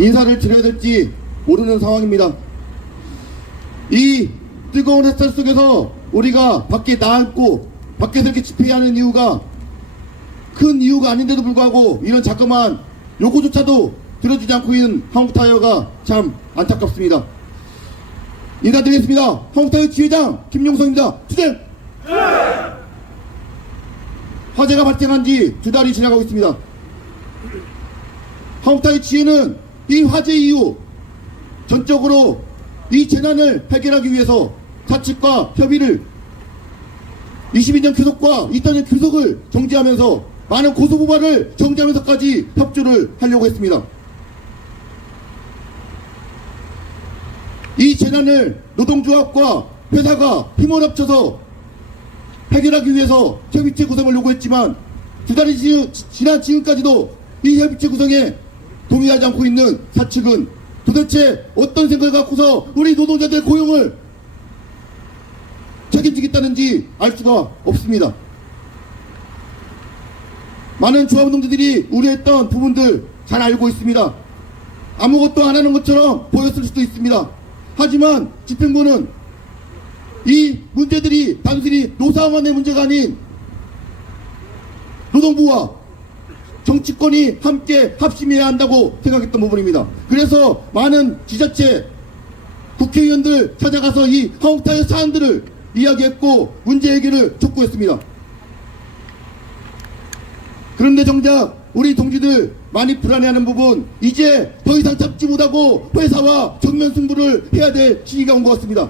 인사를 드려야 될지 모르는 상황입니다. 이 뜨거운 햇살 속에서 우리가 밖에 나앉고 밖에서 이렇게 집회하는 이유가 큰 이유가 아닌데도 불구하고 이런 자그마한 요구조차도 들어주지 않고 있는 한국타이어가 참 안타깝습니다. 인사드리겠습니다. 한국타이어 지회장 김용성입니다. 주장! 화재가 발생한 지 2달이 지나가고 있습니다. 한국타이어 지회는 이 화재 이후 전적으로 이 재난을 해결하기 위해서 사측과 협의를 22년 교섭과 2년 교섭을 정지하면서 많은 고소고발을 정지하면서까지 협조를 하려고 했습니다. 이 재난을 노동조합과 회사가 힘을 합쳐서 해결하기 위해서 협의체 구성을 요구했지만 2달이 지난 지금까지도 이 협의체 구성에 동의하지 않고 있는 사측은 도대체 어떤 생각을 갖고서 우리 노동자들의 고용을 책임지겠다는지 알 수가 없습니다. 많은 조합농민들이 우려했던 부분들 잘 알고 있습니다. 아무것도 안 하는 것처럼 보였을 수도 있습니다. 하지만 집행부는 이 문제들이 단순히 노사원의 문제가 아닌 노동부와 정치권이 함께 합심해야 한다고 생각했던 부분입니다. 그래서 많은 지자체 국회의원들 찾아가서 이 한국타이어 사안들을 이야기했고 문제 해결을 촉구했습니다. 그런데 정작 우리 동지들 많이 불안해하는 부분, 이제 더 이상 참지 못하고 회사와 정면 승부를 해야 될 시기가 온 것 같습니다.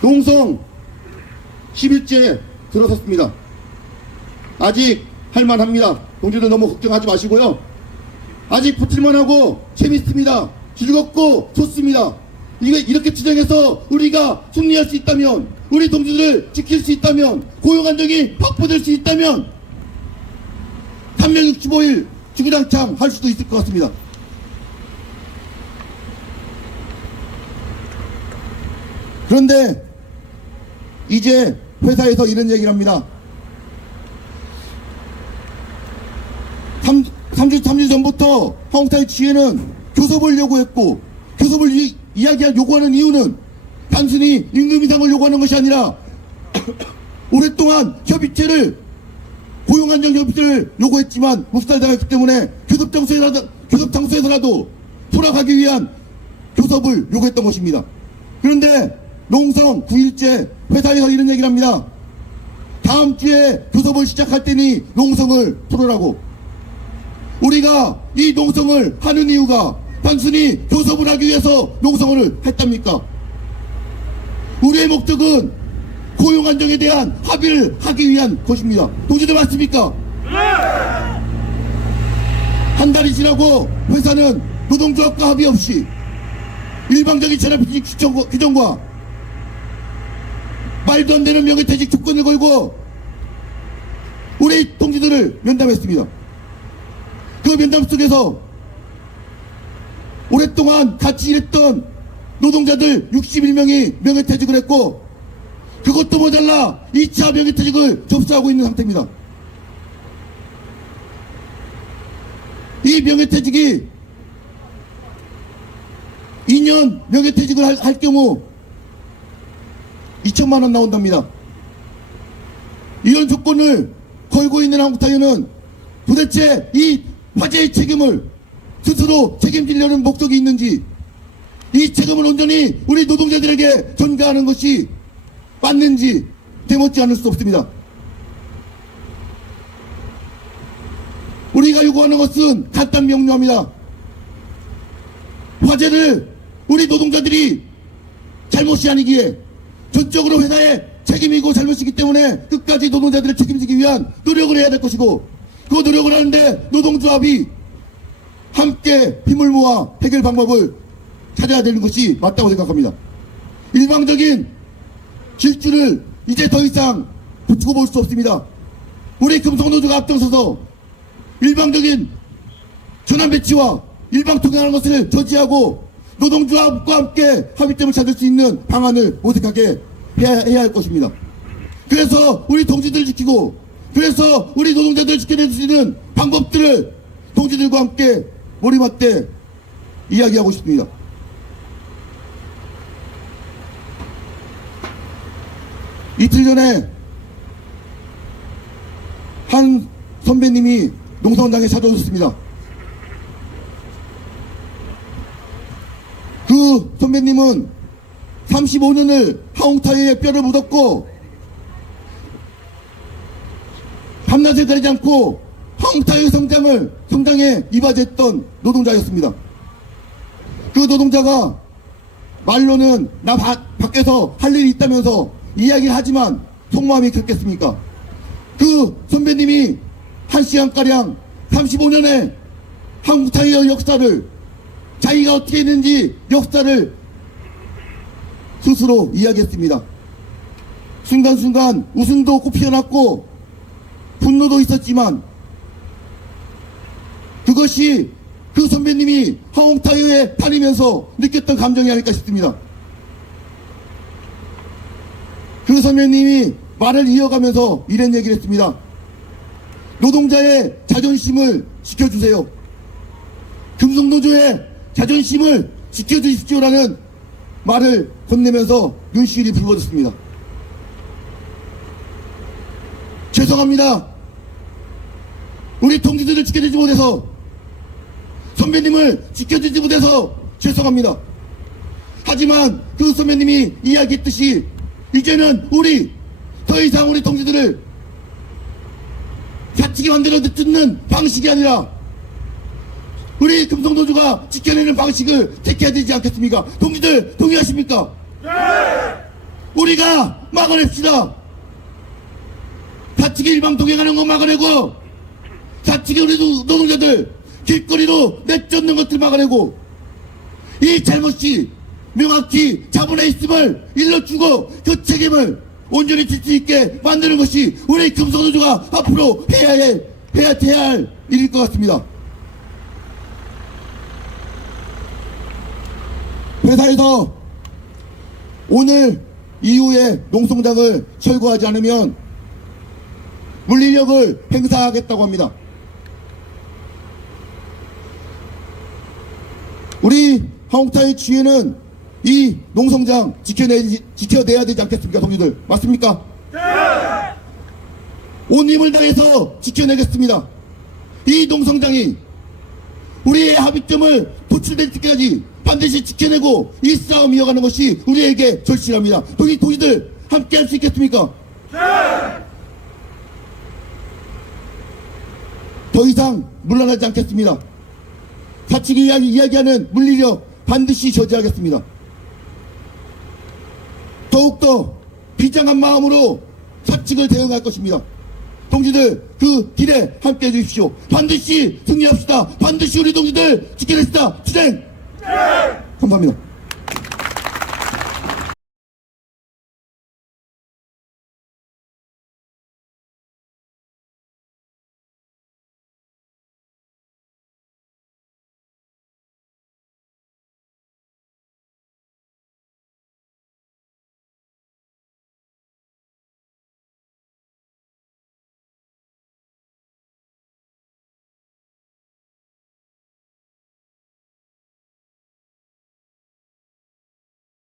농성 10일째 들어섰습니다. 아직 할만합니다. 동지들 너무 걱정하지 마시고요. 아직 붙을만하고 재밌습니다. 즐겁고 좋습니다. 이렇게 주장해서 우리가 승리할 수 있다면, 우리 동지들을 지킬 수 있다면, 고용 안정이 확보될 수 있다면 365일 주기장창 할 수도 있을 것 같습니다. 그런데 이제 회사에서 이런 얘기를 합니다. 3주 전부터 한국타이어 지회는 교섭을 요구했고, 교섭을 요구하는 이유는 단순히 임금 인상을 요구하는 것이 아니라 오랫동안 협의체를, 고용안정 협의체를 요구했지만 묵살당했기 때문에 교섭 장소에서라도 돌아가기 위한 교섭을 요구했던 것입니다. 그런데 농성 9일째 회사에서 이런 얘기를 합니다. 다음 주에 교섭을 시작할 때니 농성을 풀어라고. 우리가 이 농성을 하는 이유가 단순히 교섭을 하기 위해서 농성을 했답니까? 우리의 목적은 고용 안정에 대한 합의를 하기 위한 것입니다. 동지들 맞습니까? 한 달이 지나고 회사는 노동조합과 합의 없이 일방적인 체납휴직 규정과 말도 안 되는 명예퇴직 조건을 걸고 우리 동지들을 면담했습니다. 그 면담 속에서 오랫동안 같이 일했던 노동자들 61명이 명예퇴직을 했고, 그것도 모자라 2차 명예퇴직을 접수하고 있는 상태입니다. 이 명예퇴직이 2년 명예퇴직을 할 경우 2천만 원 나온답니다. 이런 조건을 걸고 있는 한국타이어는 도대체 이 화재의 책임을 스스로 책임지려는 목적이 있는지, 이 책임을 온전히 우리 노동자들에게 전가하는 것이 맞는지 되묻지 않을 수 없습니다. 우리가 요구하는 것은 간단 명료합니다. 화재를 우리 노동자들이 잘못이 아니기에 전적으로 회사의 책임이고 잘못이기 때문에 끝까지 노동자들을 책임지기 위한 노력을 해야 될 것이고, 그 노력을 하는데 노동조합이 함께 힘을 모아 해결 방법을 찾아야 되는 것이 맞다고 생각합니다. 일방적인 질주를 이제 더 이상 붙이고 볼 수 없습니다. 우리 금속노조가 앞장서서 일방적인 전환 배치와 일방 통행하는 것을 저지하고 노동조합과 함께 합의점을 찾을 수 있는 방안을 모색하게 해야 할 것입니다. 그래서 우리 동지들을 지키고, 그래서 우리 노동자들을 지켜낼 수 있는 방법들을 동지들과 함께 머리 맞대 이야기하고 싶습니다. 이틀 전에 한 선배님이 농성장에 찾아오셨습니다. 그 선배님은 35년을 하웅타이에 뼈를 묻었고 밤낮을 가리지 않고 하웅타이 성장에 이바지했던 노동자였습니다. 그 노동자가 말로는 나 밖에서 할 일이 있다면서 이야기를 하지만 속마음이 그렇겠습니까? 그 선배님이 1시간가량 35년의 한국타이어 역사를 자기가 어떻게 했는지 역사를 스스로 이야기했습니다. 순간순간 웃음도 꽃피어났고 분노도 있었지만 그것이 그 선배님이 하웅타이어에 다니면서 느꼈던 감정이 아닐까 싶습니다. 그 선배님이 말을 이어가면서 이런 얘기를 했습니다. 노동자의 자존심을 지켜주세요. 금속노조의 자존심을 지켜주십시오라는 말을 건네면서 눈시울이 붉어졌습니다. 죄송합니다. 우리 동지들을 지켜주지 못해서, 선배님을 지켜주지 못해서 죄송합니다. 하지만 그 선배님이 이야기했듯이 이제는 더 이상 우리 동지들을 사치게 만들어 듣는 방식이 아니라 우리 금속노조가 지켜내는 방식을 택해야 되지 않겠습니까? 동지들 동의하십니까? 네! 우리가 막아냅시다. 사치게 일방 동행하는 거 막아내고, 사치게 우리 노동자들 길거리로 내쫓는 것들 막아내고, 이 잘못이 명확히 자본에 있음을 일러주고 그 책임을 온전히 질 수 있게 만드는 것이 우리 금속노조가 앞으로 해야 할 일일 것 같습니다. 회사에서 오늘 이후에 농성장을 철거하지 않으면 물리력을 행사하겠다고 합니다. 우리 하웅타이 지회는 이 농성장 지켜내야 되지 않겠습니까, 동지들? 맞습니까? 네! 온 힘을 다해서 지켜내겠습니다. 이 농성장이 우리의 합의점을 도출될 때까지 반드시 지켜내고 이 싸움 이어가는 것이 우리에게 절실합니다. 동지들 함께 할 수 있겠습니까? 네! 더 이상 물러나지 않겠습니다. 사측이 이야기하는 물리력 반드시 저지하겠습니다. 더욱더 비장한 마음으로 사측을 대응할 것입니다. 동지들 그 길에 함께해 주십시오. 반드시 승리합시다. 반드시 우리 동지들 지켜냅시다. 투쟁! 네! 감사합니다.